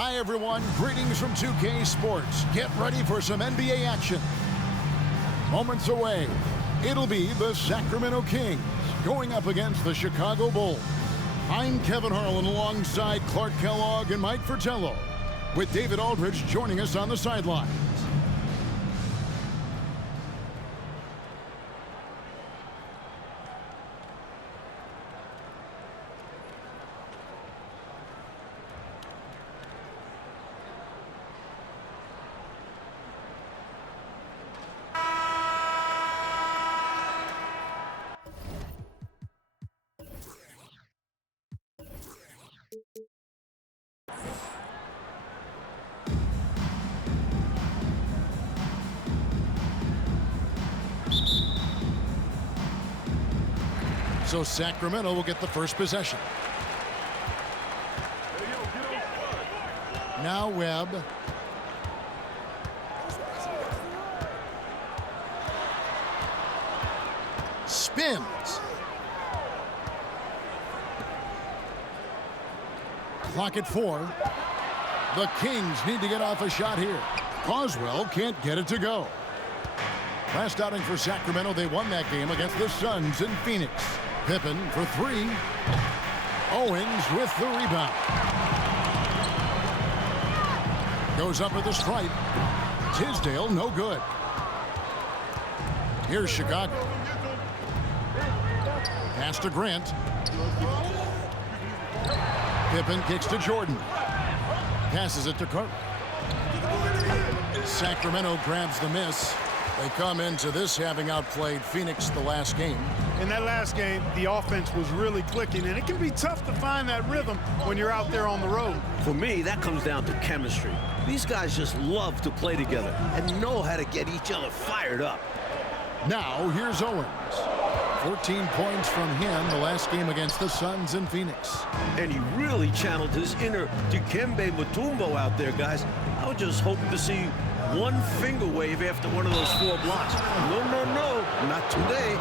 Hi, everyone. Greetings from 2K Sports. Get ready for some NBA action. Moments away, it'll be the Sacramento Kings going up against the Chicago Bulls. I'm Kevin Harlan alongside Clark Kellogg and Mike Fratello, with David Aldridge joining us on the sidelines. So Sacramento will get the first possession. Now Webb. Spins. Clock at 4. The Kings need to get off a shot here. Coswell can't get it to go. Last outing for Sacramento, they won that game against the Suns in Phoenix. Pippen for 3. Owens with the rebound. Goes up with the stripe. Tisdale, no good. Here's Chicago. Pass to Grant. Pippen kicks to Jordan. Passes it to Carter. Sacramento grabs the miss. They come into this having outplayed Phoenix the last game. In that last game, the offense was really clicking, and it can be tough to find that rhythm when you're out there on the road. For me, that comes down to chemistry. These guys just love to play together and know how to get each other fired up. Now, here's Owens. 14 points from him the last game against the Suns in Phoenix. And he really channeled his inner Dikembe Mutombo out there, guys. I was just hoping to see one finger wave after one of those 4 blocks. No, not today.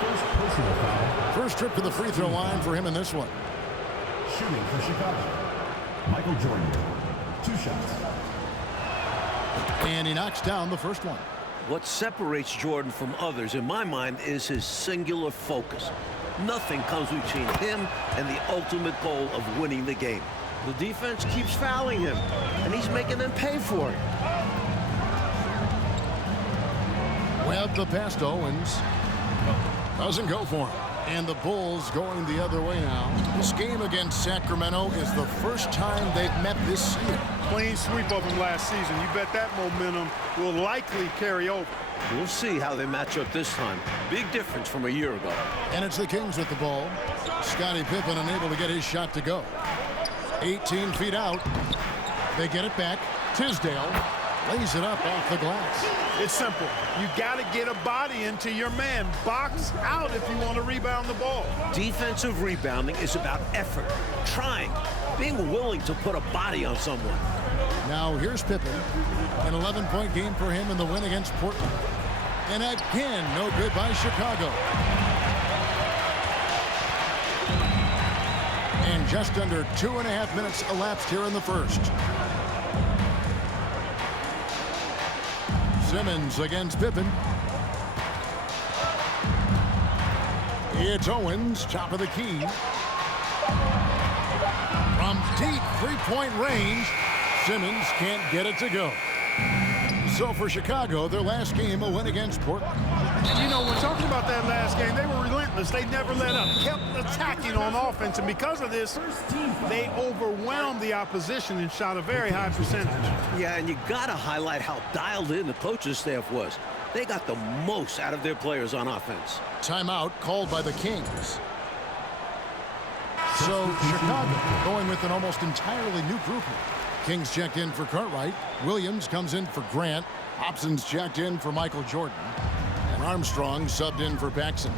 First personal foul. First trip to the free throw line for him in this one. Shooting for Chicago, Michael Jordan. 2 shots. And he knocks down the first one. What separates Jordan from others, in my mind, is his singular focus. Nothing comes between him and the ultimate goal of winning the game. The defense keeps fouling him, and he's making them pay for it. Webb the pass to Owens. Doesn't go for him. And the Bulls going the other way now. This game against Sacramento is the first time they've met this year. Clean sweep of them last season. You bet that momentum will likely carry over. We'll see how they match up this time. Big difference from a year ago. And it's the Kings with the ball. Scottie Pippen unable to get his shot to go. 18 feet out. They get it back. Tisdale lays it up off the glass. It's simple. You got to get a body into your man. Box out if you want to rebound the ball. Defensive rebounding is about effort, trying, being willing to put a body on someone. Now here's Pippen. An 11-point game for him in the win against Portland. And again, no good by Chicago. And just under 2.5 minutes elapsed here in the first. Simmons against Pippen. It's Owens, top of the key. From deep three-point range, Simmons can't get it to go. So for Chicago, their last game, a win against Portland. And you know, when talking about that last game, they were relentless. They never let up, kept attacking on offense. And because of this, they overwhelmed the opposition and shot a very high percentage. Yeah, and you got to highlight how dialed in the coaching staff was. They got the most out of their players on offense. Timeout called by the Kings. So Chicago going with an almost entirely new group here. Kings checked in for Cartwright. Williams comes in for Grant. Hobson's checked in for Michael Jordan. And Armstrong subbed in for Paxson.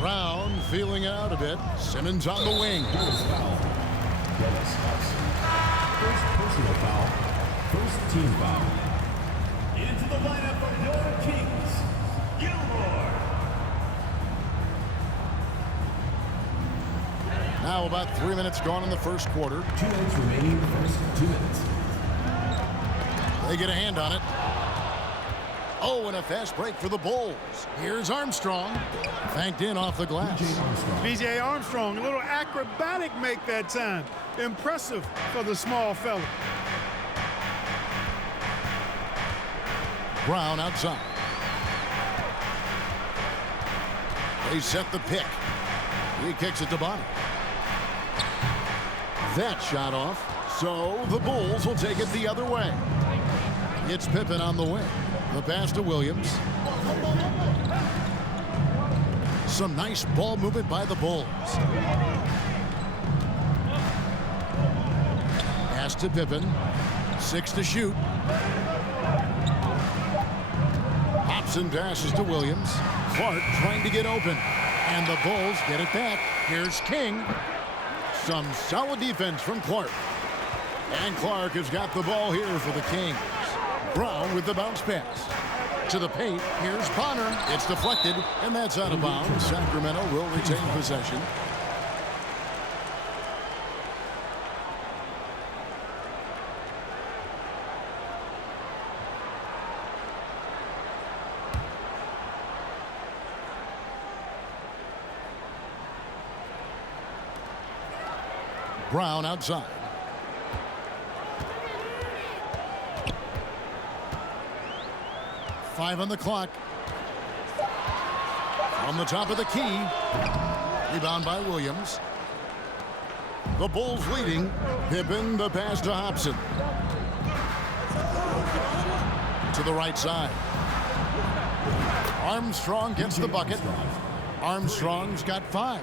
Brown feeling it out a bit. Simmons on the wing. First personal foul. First team foul. Into the lineup for your Kings, Gilmore. Now about 3 minutes gone in the first quarter. 2 minutes remaining in the first 2 minutes. They get a hand on it. Oh, and a fast break for the Bulls. Here's Armstrong. Banked in off the glass. B.J. Armstrong, a little acrobatic make that time. Impressive for the small fella. Brown outside. They set the pick. He kicks it to Bonner. That shot off. So the Bulls will take it the other way. It's Pippen on the wing. The pass to Williams. Some nice ball movement by the Bulls. Pass to Pippen. 6 to shoot. Hobson passes to Williams. Clark trying to get open. And the Bulls get it back. Here's King. Some solid defense from Clark. And Clark has got the ball here for the Kings. Brown with the bounce pass. To the paint. Here's Bonner. It's deflected, and that's out of bounds. Sacramento will retain possession. Brown outside. Five on the clock. On the top of the key. Rebound by Williams. The Bulls leading. Pippen, the pass to Hobson. To the right side. Armstrong gets the bucket. Armstrong's got 5.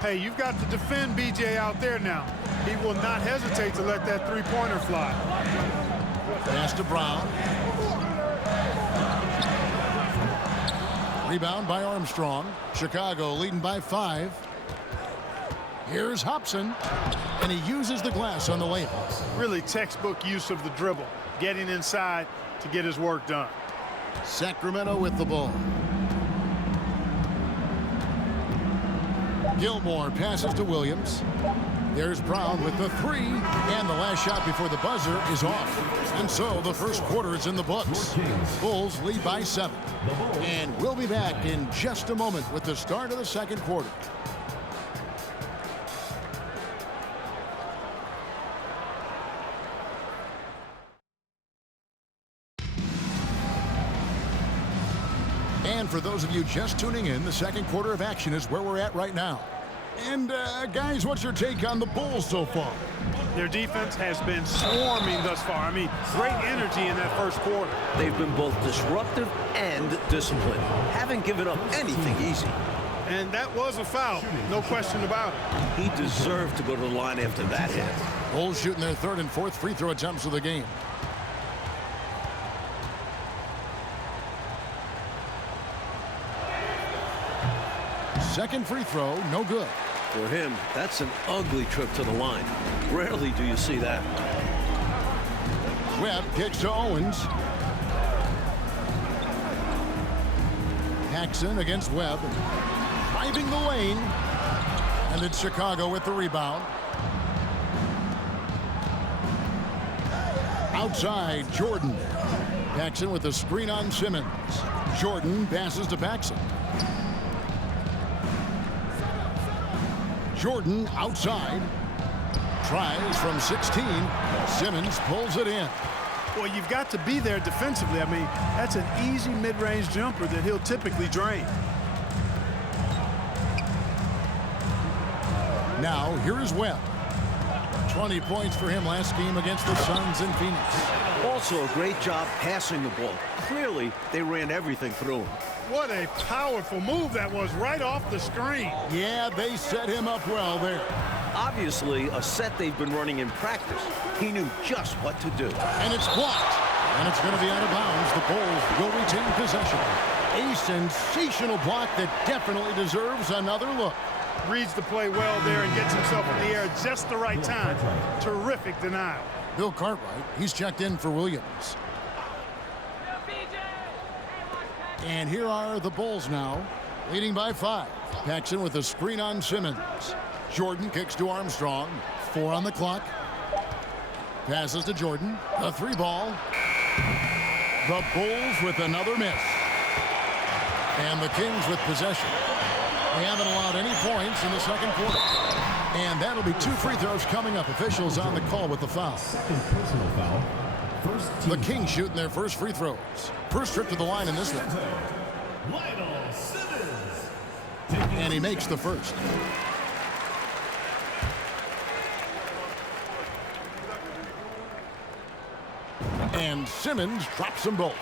Hey, you've got to defend B.J. out there now. He will not hesitate to let that three-pointer fly. Pass to Brown. Rebound by Armstrong. Chicago leading by 5. Here's Hobson. And he uses the glass on the layup. Really textbook use of the dribble. Getting inside to get his work done. Sacramento with the ball. Gilmore passes to Williams. There's Brown with the 3. And the last shot before the buzzer is off. And so the first quarter is in the books. Bulls lead by 7. And we'll be back in just a moment with the start of the second quarter. And for those of you just tuning in, the second quarter of action is where we're at right now. And guys, what's your take on the Bulls so far? Their defense has been swarming thus far. I mean, great energy in that first quarter. They've been both disruptive and disciplined. Haven't given up anything easy. And that was a foul, no question about it. He deserved to go to the line after that hit. Bulls shooting their 3rd and 4th free throw attempts of the game. Second free throw, no good. For him, that's an ugly trip to the line. Rarely do you see that. Webb kicks to Owens. Paxson against Webb. Driving the lane. And it's Chicago with the rebound. Outside, Jordan. Paxson with the screen on Simmons. Jordan passes to Paxson. Jordan outside. Tries from 16. Simmons pulls it in. Well, you've got to be there defensively. I mean, that's an easy mid-range jumper that he'll typically drain. Now, here is Webb. 20 points for him last game against the Suns in Phoenix. Also a great job passing the ball. Clearly, they ran everything through him. What a powerful move that was right off the screen. Yeah, they set him up well there. Obviously, a set they've been running in practice. He knew just what to do. And it's blocked. And it's going to be out of bounds. The Bulls will retain possession. A sensational block that definitely deserves another look. Reads the play well there and gets himself in the air just the right time. Terrific denial. Bill Cartwright, he's checked in for Williams. And here are the Bulls now, leading by 5. Paxson with a screen on Simmons. Jordan kicks to Armstrong. 4 on the clock. Passes to Jordan. A 3-ball. The Bulls with another miss. And the Kings with possession. They haven't allowed any points in the second quarter. And that'll be 2 free throws coming up. Officials on the call with the foul. Second personal foul. First The Kings shooting their first free throws. First trip to the line in this one. Lionel Simmons. And he makes the first. And Simmons drops them both.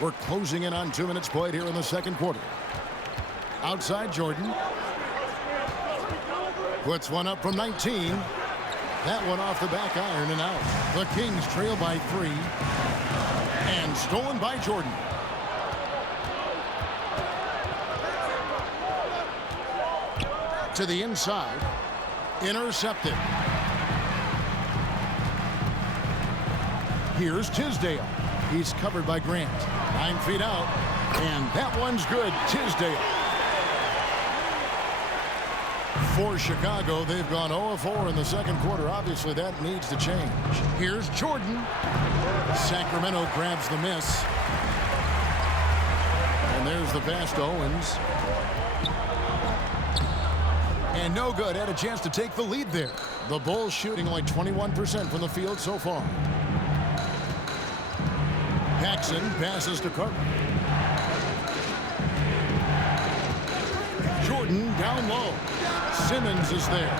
We're closing in on 2 minutes played here in the second quarter. Outside Jordan. Puts one up from 19. That one off the back iron and out. The Kings trail by 3. And stolen by Jordan. To the inside. Intercepted. Here's Tisdale. He's covered by Grant. 9 feet out. And that one's good. Tisdale. For Chicago, they've gone 0-4 in the second quarter. Obviously, that needs to change. Here's Jordan. Sacramento grabs the miss. And there's the pass to Owens. And no good. Had a chance to take the lead there. The Bulls shooting only 21% from the field so far. Paxson passes to Carter. Jordan down low. Simmons is there.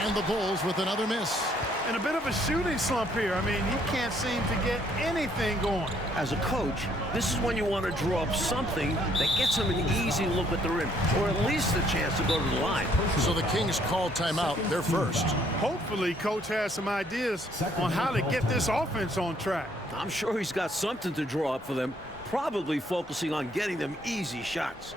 And the Bulls with another miss. And a bit of a shooting slump here. I mean, he can't seem to get anything going. As a coach, this is when you want to draw up something that gets him an easy look at the rim, or at least a chance to go to the line. So the Kings call timeout. They're first. Hopefully, Coach has some ideas on how to get this offense on track. I'm sure he's got something to draw up for them, probably focusing on getting them easy shots.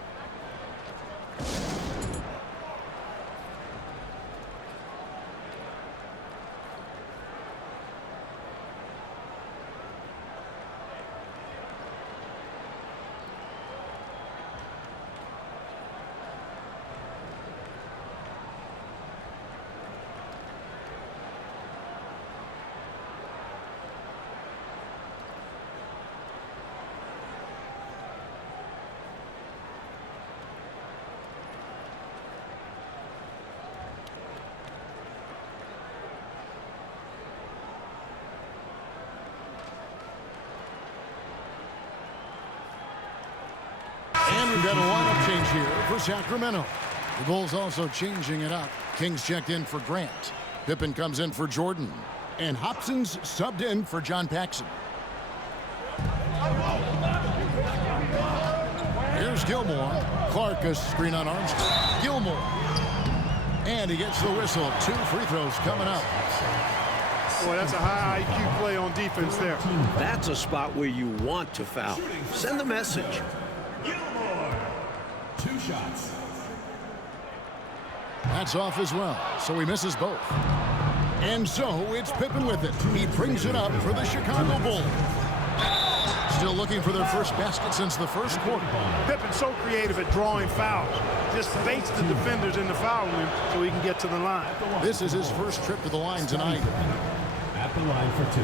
And we've got a lineup change here for Sacramento. The Bulls also changing it up. Kings checked in for Grant. Pippen comes in for Jordan. And Hobson's subbed in for John Paxson. Here's Gilmore. Clark a screen on Armstrong. Gilmore. And he gets the whistle. 2 free throws coming up. Boy, that's a high IQ play on defense there. That's a spot where you want to foul. Send a message. Gilmore. 2 shots. That's off as well, so he misses both. And so it's Pippen with it. He brings it up for the Chicago Bulls. Still looking for their first basket since the first quarter. Pippen's so creative at drawing fouls. Just baits the defenders in the foul line so he can get to the line. This is his first trip to the line tonight. At the line for 2.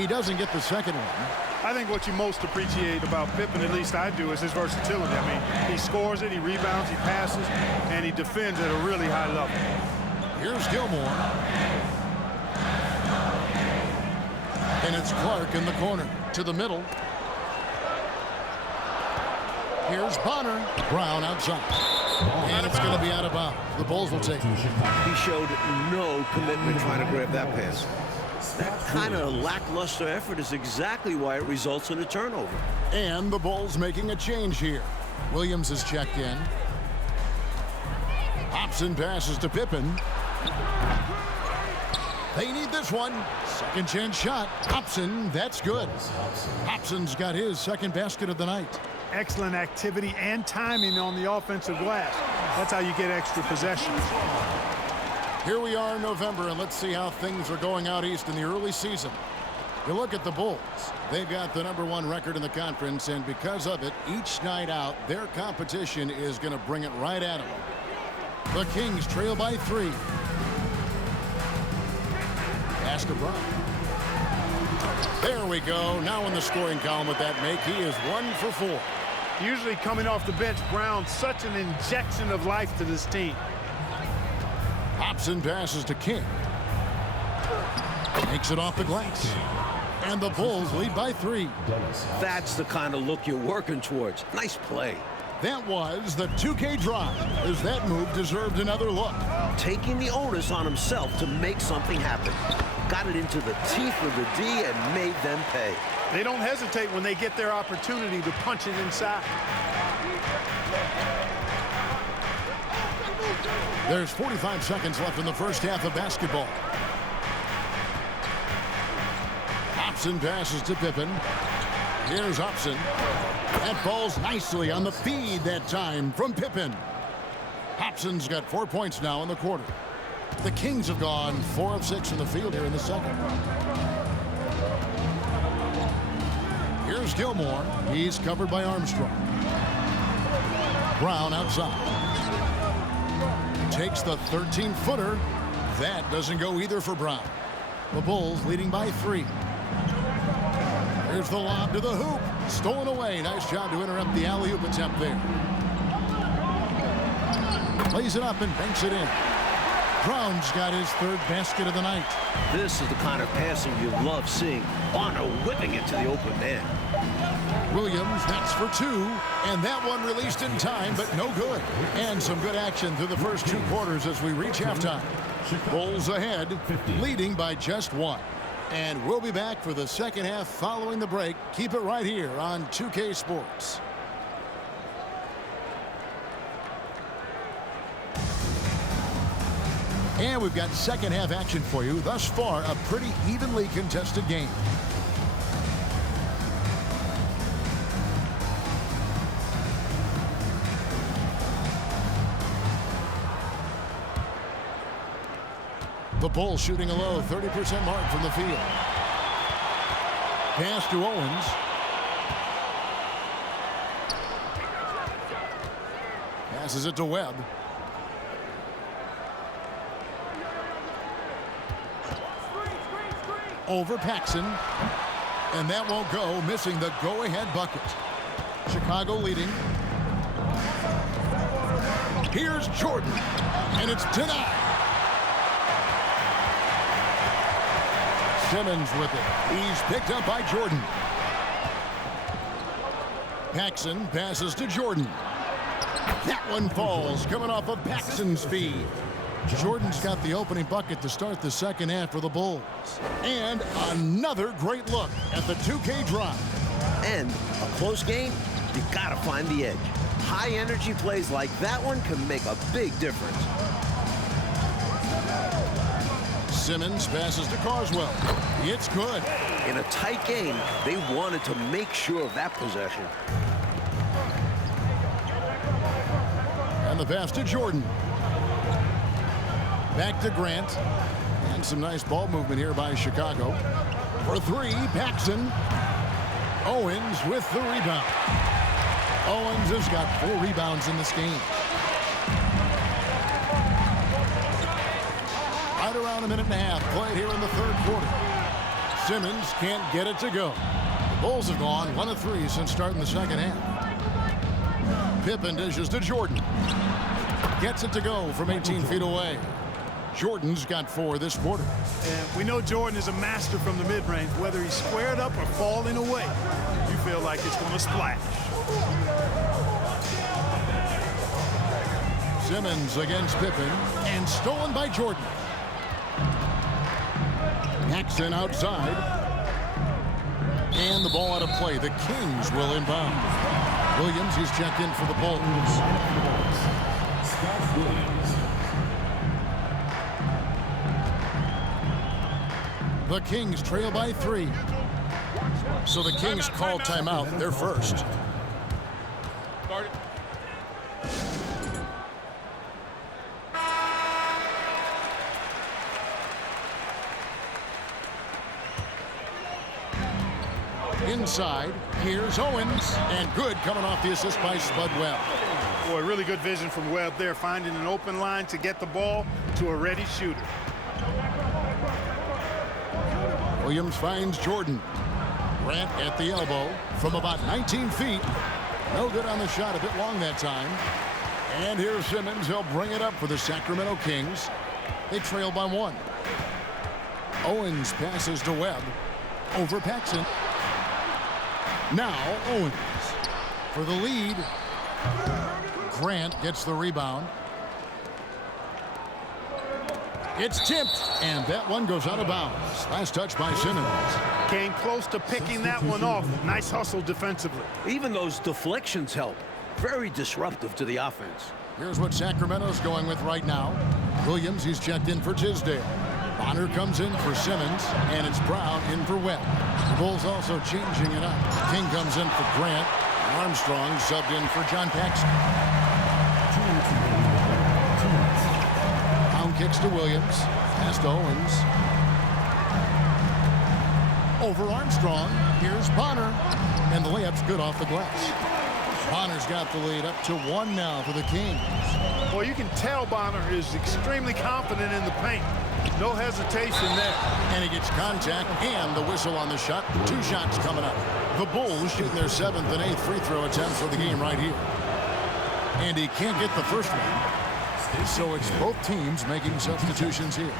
He doesn't get the second one. I think what you most appreciate about Pippen, at least I do, is his versatility. I mean, he scores it, he rebounds, he passes, and he defends at a really high level. Here's Gilmore. And it's Clark in the corner. To the middle. Here's Bonner. Brown outside. And it's going to be out of bounds. The Bulls will take it. He showed no commitment trying to grab that pass. That kind of lackluster effort is exactly why it results in a turnover. And the Bulls making a change here. Williams is checked in. Hobson passes to Pippen. They need this one. Second chance shot. Hobson, that's good. Hobson's got his second basket of the night. Excellent activity and timing on the offensive glass. That's how you get extra possessions. Here we are in November, and let's see how things are going out east in the early season. You look at the Bulls. They've got the #1 record in the conference, and because of it, each night out, their competition is going to bring it right at them. The Kings trail by 3. Pass to Brown. There we go. Now in the scoring column with that make, he is 1 for 4. Usually coming off the bench, Brown, such an injection of life to this team. Hobson passes to King. Makes it off the glass. And the Bulls lead by 3. That's the kind of look you're working towards. Nice play. That was the 2K drive, as that move deserved another look. Taking the onus on himself to make something happen. Got it into the teeth of the D and made them pay. They don't hesitate when they get their opportunity to punch it inside. There's 45 seconds left in the first half of basketball. Hobson passes to Pippen. Here's Hobson. That falls nicely on the feed that time from Pippen. Hobson's got 4 points now in the quarter. The Kings have gone 4 of 6 from the field here in the second. Here's Gilmore. He's covered by Armstrong. Brown outside. Takes the 13-footer. That doesn't go either for Brown. The Bulls leading by 3. Here's the lob to the hoop. Stolen away. Nice job to interrupt the alley-oop attempt there. Lays it up and banks it in. Brown's got his 3rd basket of the night. This is the kind of passing you love seeing. Bonner whipping it to the open man. Williams, that's for 2. And that one released in time, but no good. And some good action through the first 2 quarters as we reach halftime. Bulls ahead, leading by just 1. And we'll be back for the second half following the break. Keep it right here on 2K Sports. And we've got second half action for you. Thus far, a pretty evenly contested game. The Bulls shooting a low 30% mark from the field. Pass to Owens. Passes it to Webb. Over Paxson. And that won't go, missing the go-ahead bucket. Chicago leading. Here's Jordan. And it's denied. Simmons with it. He's picked up by Jordan. Paxson passes to Jordan. That one falls, coming off of Paxson's feed. Jordan's got the opening bucket to start the second half for the Bulls. And another great look at the 2K drive. And a close game, you gotta find the edge. High energy plays like that one can make a big difference. Simmons passes to Carswell. It's good. In a tight game, they wanted to make sure of that possession. And the pass to Jordan. Back to Grant. And some nice ball movement here by Chicago. For 3, Paxson. Owens with the rebound. Owens has got 4 rebounds in this game. Right around a minute and a half played here in the third quarter. Simmons can't get it to go. The Bulls have gone 1 of 3 since starting the second half. Pippen dishes to Jordan. Gets it to go from 18 feet away. Jordan's got 4 this quarter. And we know Jordan is a master from the mid-range. Whether he's squared up or falling away, you feel like it's going to splash. Simmons against Pippen, and stolen by Jordan. Paxson outside. And the ball out of play. The Kings will inbound. Williams, he's checked in for the Bulls. Scott Williams. The Kings trail by 3. So the Kings call timeout. They're first. Inside, here's Owens, and good coming off the assist by Spud Webb. Boy, really good vision from Webb there, finding an open line to get the ball to a ready shooter. Williams finds Jordan. Grant at the elbow from about 19 feet. No good on the shot, a bit long that time. And here's Simmons. He'll bring it up for the Sacramento Kings. They trail by 1. Owens passes to Webb. Over Paxson. Now Owens for the lead. Grant gets the rebound. It's tipped, and that one goes out of bounds. Last touch by Simmons. Came close to picking that one off. Nice hustle defensively. Even those deflections help. Very disruptive to the offense. Here's what Sacramento's going with right now. Williams, he's checked in for Tisdale. Bonner comes in for Simmons, and it's Brown in for Webb. The Bulls also changing it up. King comes in for Grant. Armstrong subbed in for John Paxson. Brown kicks to Williams. Pass to Owens. Over Armstrong. Here's Bonner. And the layup's good off the glass. Bonner's got the lead up to 1 now for the Kings. Well, you can tell Bonner is extremely confident in the paint. No hesitation there. And he gets contact and the whistle on the shot. 2 shots coming up. The Bulls shooting their 7th and 8th free throw attempts for the game right here. And he can't get the first one. So it's both teams making substitutions here.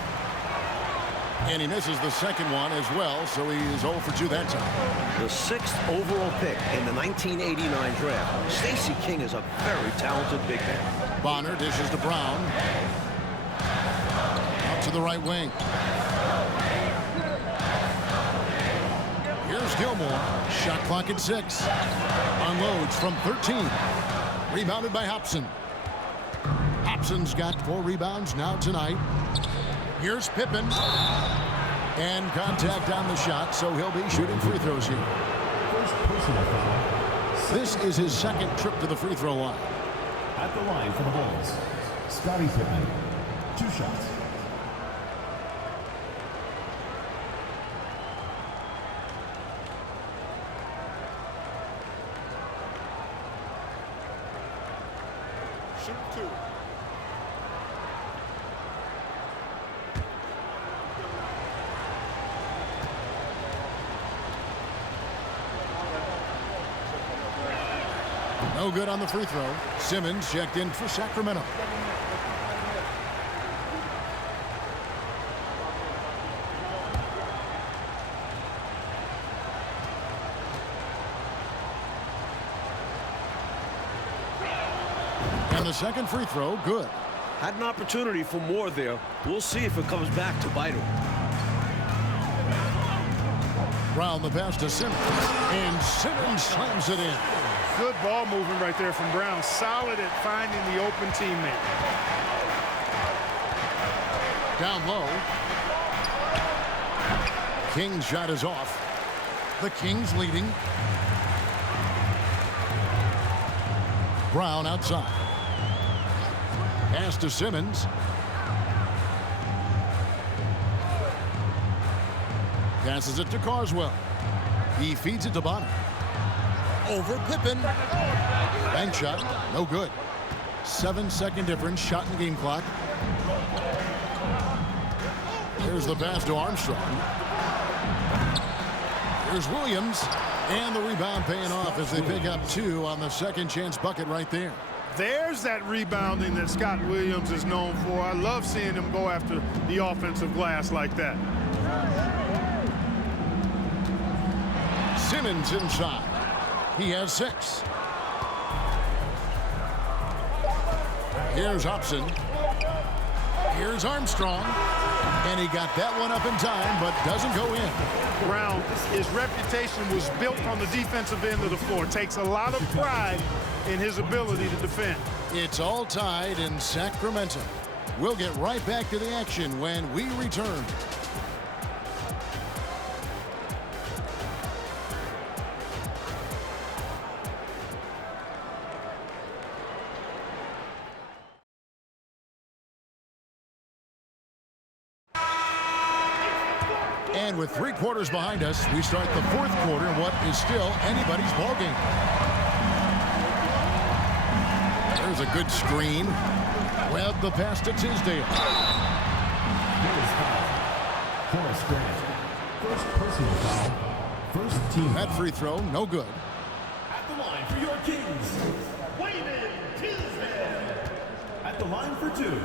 And he misses the second one as well, so he is 0 for 2 that time. The 6th overall pick in the 1989 draft. Stacey King is a very talented big man. Bonner dishes to Brown. Up to the right wing. Here's Gilmore. Shot clock at 6. Unloads from 13. Rebounded by Hobson. Hobson's got 4 rebounds now tonight. Here's Pippen. And contact on the shot, so he'll be shooting free throws here. First personal foul. This is his 2nd trip to the free throw line. At the line for the Bulls, Scottie Pippen. 2 shots. Shoot 2. No good on the free throw. Simmons checked in for Sacramento. And the second free throw, good. Had an opportunity for more there. We'll see if it comes back to bite him. Brown the pass to Simmons. And Simmons slams it in. Good ball movement right there from Brown. Solid at finding the open teammate. Down low. King's shot is off. The Kings leading. Brown outside. Pass to Simmons. Passes it to Carswell. He feeds it to Bonner. Over Pippen. Bank shot. No good. 7-second difference. Shot in game clock. Here's the pass to Armstrong. Here's Williams. And the rebound paying off as they pick up 2 on the second chance bucket right there. There's that rebounding that Scott Williams is known for. I love seeing him go after the offensive glass like that. Simmons inside. He has 6. Here's Hobson. Here's Armstrong. And he got that one up in time, but doesn't go in. Brown, his reputation was built on the defensive end of the floor. Takes a lot of pride in his ability to defend. It's all tied in Sacramento. We'll get right back to the action when we return. And with 3 quarters behind us, we start the 4th quarter in what is still anybody's ball game. There's a good screen. Webb the pass to Tisdale. Horace Grant. First personal foul. First team. That free throw, no good. At the line for your Kings, Wayman Tisdale. At the line for 2.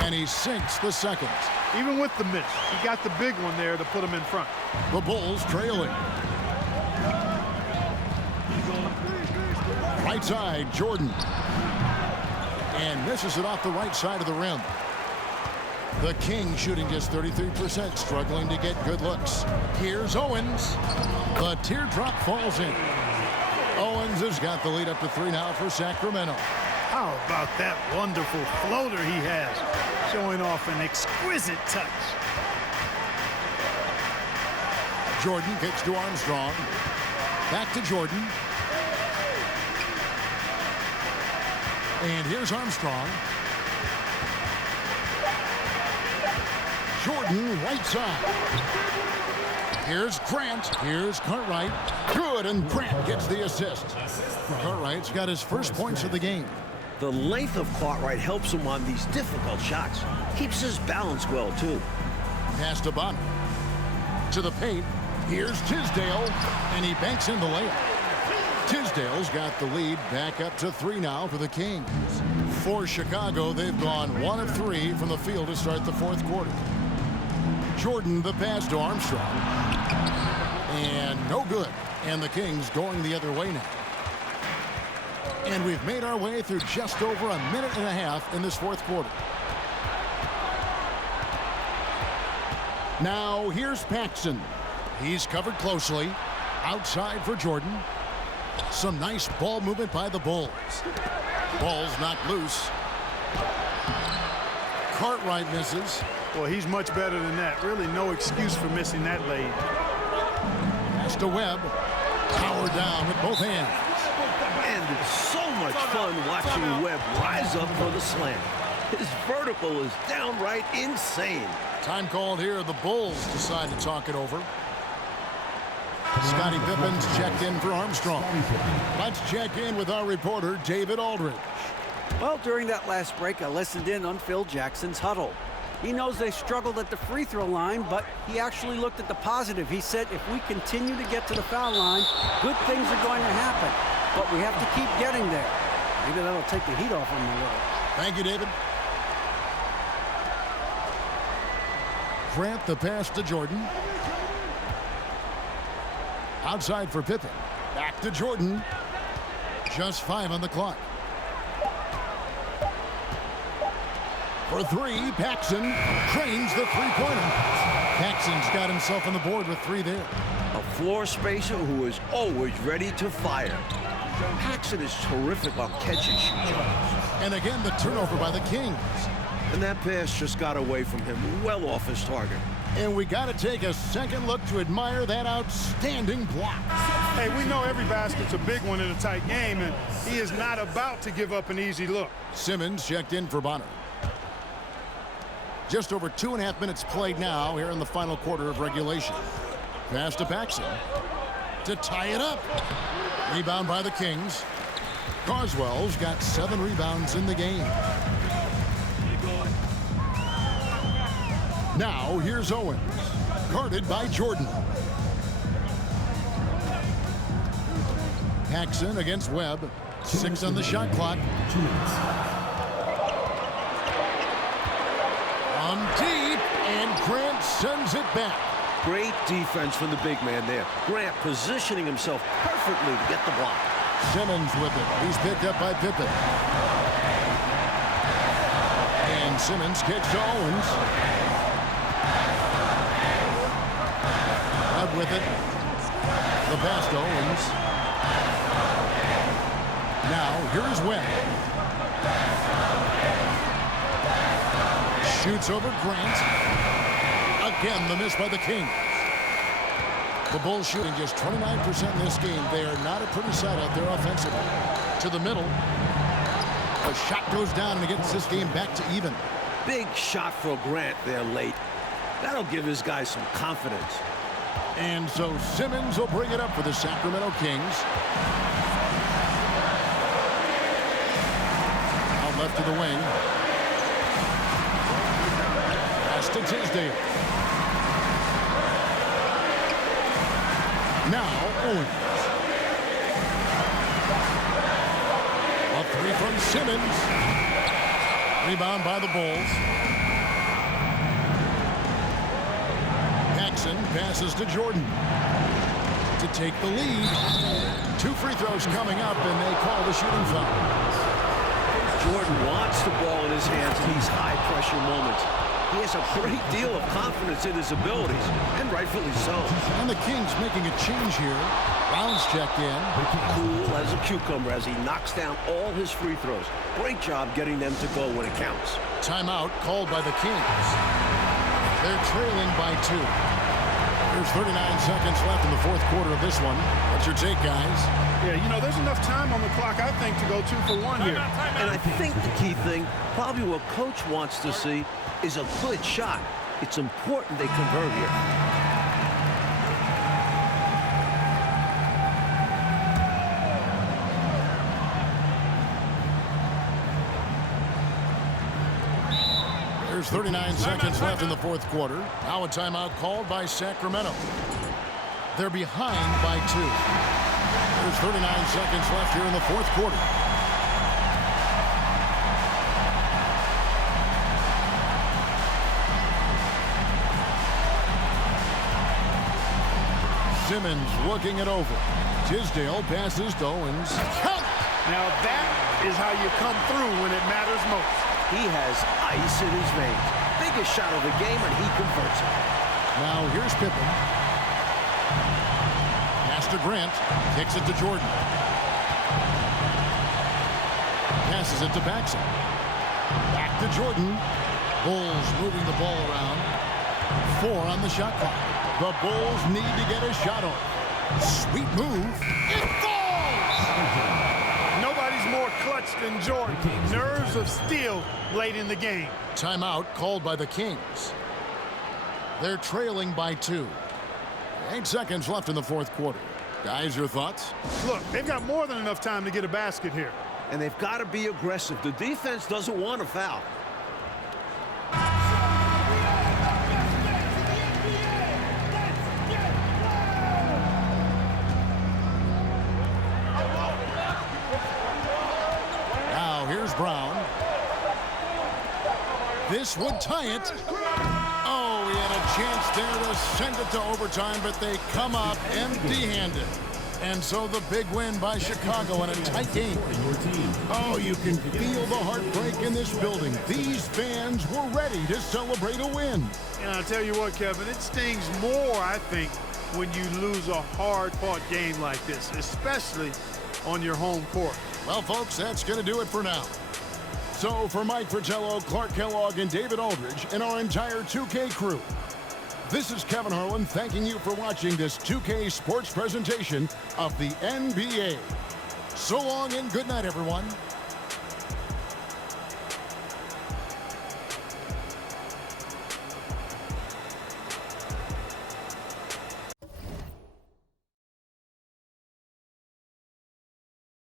And he sinks the second. Even with the miss, he got the big one there to put him in front. The Bulls trailing. Right side, Jordan. And misses it off the right side of the rim. The Kings shooting just 33%, struggling to get good looks. Here's Owens. The teardrop falls in. Owens has got the lead up to 3 now for Sacramento. How about that wonderful floater he has, showing off an exquisite touch. Jordan kicks to Armstrong. Back to Jordan. And here's Armstrong. Jordan right side. Here's Grant. Here's Cartwright. Good, and Grant gets the assist. Cartwright's got his first points of the game. The length of Cartwright helps him on these difficult shots. Keeps his balance well, too. Pass to Bonner. To the paint. Here's Tisdale, and he banks in the layup. Tisdale's got the lead back up to 3 now for the Kings. For Chicago, they've gone 1 of 3 from the field to start the 4th quarter. Jordan the pass to Armstrong. And no good. And the Kings going the other way now. And we've made our way through just over a minute and a half in this 4th quarter. Now here's Paxson. He's covered closely. Outside for Jordan. Some nice ball movement by the Bulls. Ball's knocked loose. Cartwright misses. Well, he's much better than that. Really no excuse for missing that lead. Pass to Webb. Power down with both hands. And it's so much fun watching Webb rise up for the slam. His vertical is downright insane. Time called here. The Bulls decide to talk it over. Scottie Pippen's checked in for Armstrong. Let's check in with our reporter, David Aldridge. Well, during that last break, I listened in on Phil Jackson's huddle. He knows they struggled at the free throw line, but he actually looked at the positive. He said, if we continue to get to the foul line, good things are going to happen. But we have to keep getting there. Maybe that'll take the heat off him a little. Thank you, David. Grant the pass to Jordan. Outside for Pippen. Back to Jordan. Just 5 on the clock. For 3, Paxson cranes the three-pointer. Paxson's got himself on the board with 3 there. A floor spacer who is always ready to fire. Paxson is terrific on catch and shoot jumps. And again, the turnover by the Kings. And that pass just got away from him, well off his target. And we got to take a second look to admire that outstanding block. Hey, we know every basket's a big one in a tight game, and he is not about to give up an easy look. Simmons checked in for Bonner. Just over 2.5 minutes played now here in the final quarter of regulation. Pass to Paxson to tie it up. Rebound by the Kings. Carswell's got 7 rebounds in the game. Now here's Owens, guarded by Jordan. Paxson against Webb. 6 on the shot clock. 2 minutes. Deep, and Grant sends it back. Great defense from the big man there. Grant positioning himself perfectly to get the block. Simmons with it. He's picked up by Pippen. And Simmons kicks to Owens. Webb with it. The pass to Owens. Now, here's Webb. Shoots over Grant. Again, the miss by the Kings. The Bulls shooting just 29% in this game. They are not a pretty sight out there offensively. To the middle. The shot goes down and it gets this game back to even. Big shot for Grant there late. That'll give his guys some confidence. And so Simmons will bring it up for the Sacramento Kings. Out left to the wing. Pass to Tisdale. Now Owens. A three from Simmons. Rebound by the Bulls. Jackson passes to Jordan to take the lead. 2 free throws coming up, and they call the shooting foul. Jordan wants the ball in his hands in these high-pressure moments. He has a great deal of confidence in his abilities, and rightfully so. And the Kings making a change here. Brown's checked in. Cool as a cucumber as he knocks down all his free throws. Great job getting them to go when it counts. Timeout called by the Kings. They're trailing by 2. There's 39 seconds left in the fourth quarter of this one. What's your take, guys? Yeah, you know, there's enough time on the clock, I think, to go 2 for 1 here. And I think the key thing, probably what Coach wants to see, is a good shot. It's important they convert here. There's 39 seconds left in the fourth quarter. Now a timeout called by Sacramento. They're behind by 2. There's 39 seconds left here in the fourth quarter. Simmons working it over. Tisdale passes to Owens. Count! Now that is how you come through when it matters most. He has ice in his veins. Biggest shot of the game, and he converts it. Now here's Pippen. Pass to Grant. Kicks it to Jordan. Passes it to Paxson. Back to Jordan. Bulls moving the ball around. 4 on the shot clock. The Bulls need to get a shot off. Sweet move. It falls! Nobody's more clutch than Jordan. Nerves of steel late in the game. Timeout called by the Kings. They're trailing by 2. 8 seconds left in the fourth quarter. Guys, your thoughts? Look, they've got more than enough time to get a basket here. And they've got to be aggressive. The defense doesn't want a foul. Now here's Brown. This would tie it. Oh, he had a chance there to send it to overtime, but they come up empty-handed. And so the big win by Chicago in a tight game. Oh, you can feel the heartbreak in this building. These fans were ready to celebrate a win. And I'll tell you what, Kevin, it stings more, I think, when you lose a hard-fought game like this, especially on your home court. Well, folks, that's going to do it for now. So for Mike Fratello, Clark Kellogg, and David Aldridge, and our entire 2K crew, this is Kevin Harlan thanking you for watching this 2K Sports presentation of the NBA. So long and good night, everyone.